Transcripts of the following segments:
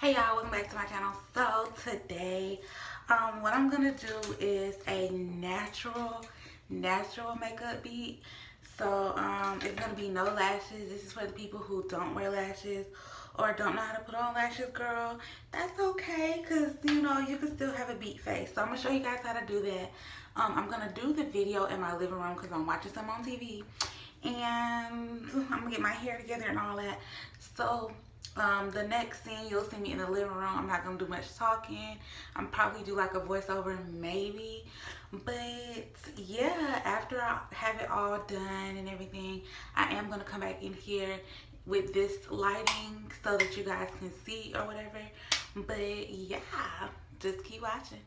Hey y'all, welcome back to my channel. So today, what I'm gonna do is a natural makeup beat. So it's gonna be no lashes. This is for the people who don't wear lashes or don't know how to put on lashes, girl. That's okay, cause you can still have a beat face. So I'm gonna show you guys how to do that. I'm gonna do the video in my living room because I'm watching some on TV, and I'm gonna get my hair together and all that. So the next scene, you'll see me in the living room. I'm not gonna do much talking. I'm probably do like a voiceover maybe, but yeah, after I have it all done and everything, I am gonna come back in here with this lighting so that you guys can see or whatever. But yeah, just keep watching.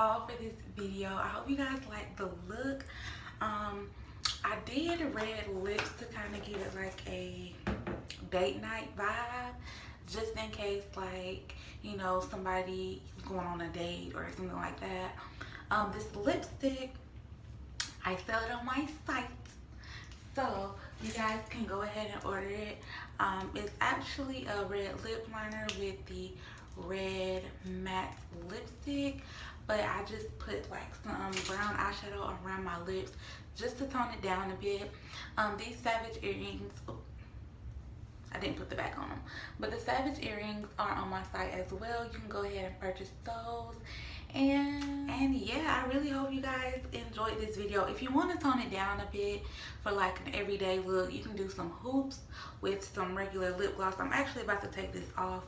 all for this video. I hope you guys like the look. I did red lips to kind of give it like a date night vibe, just in case, like, you know, somebody is going on a date or something like that. This lipstick, I sell it on my site, so you guys can go ahead and order it. It's actually a red lip liner with the red matte lipstick, but I just put like some brown eyeshadow around my lips just to tone it down a bit. These Savage earrings, oh, I didn't put the back on them, but the Savage earrings are on my site as well. You can go ahead and purchase those. And yeah, I really hope you guys enjoyed this video. If you want to tone it down a bit for like an everyday look, you can do some hoops with some regular lip gloss. I'm actually about to take this off,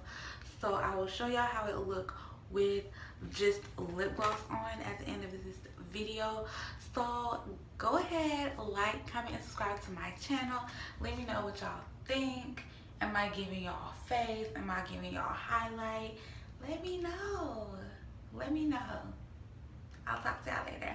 so I will show y'all how it will look with just lip gloss on at the end of this video. So go ahead, like, comment, and subscribe to my channel. Let me know what y'all think. Am I giving y'all face? Am I giving y'all highlight? Let me know. Let me know. I'll talk to y'all later.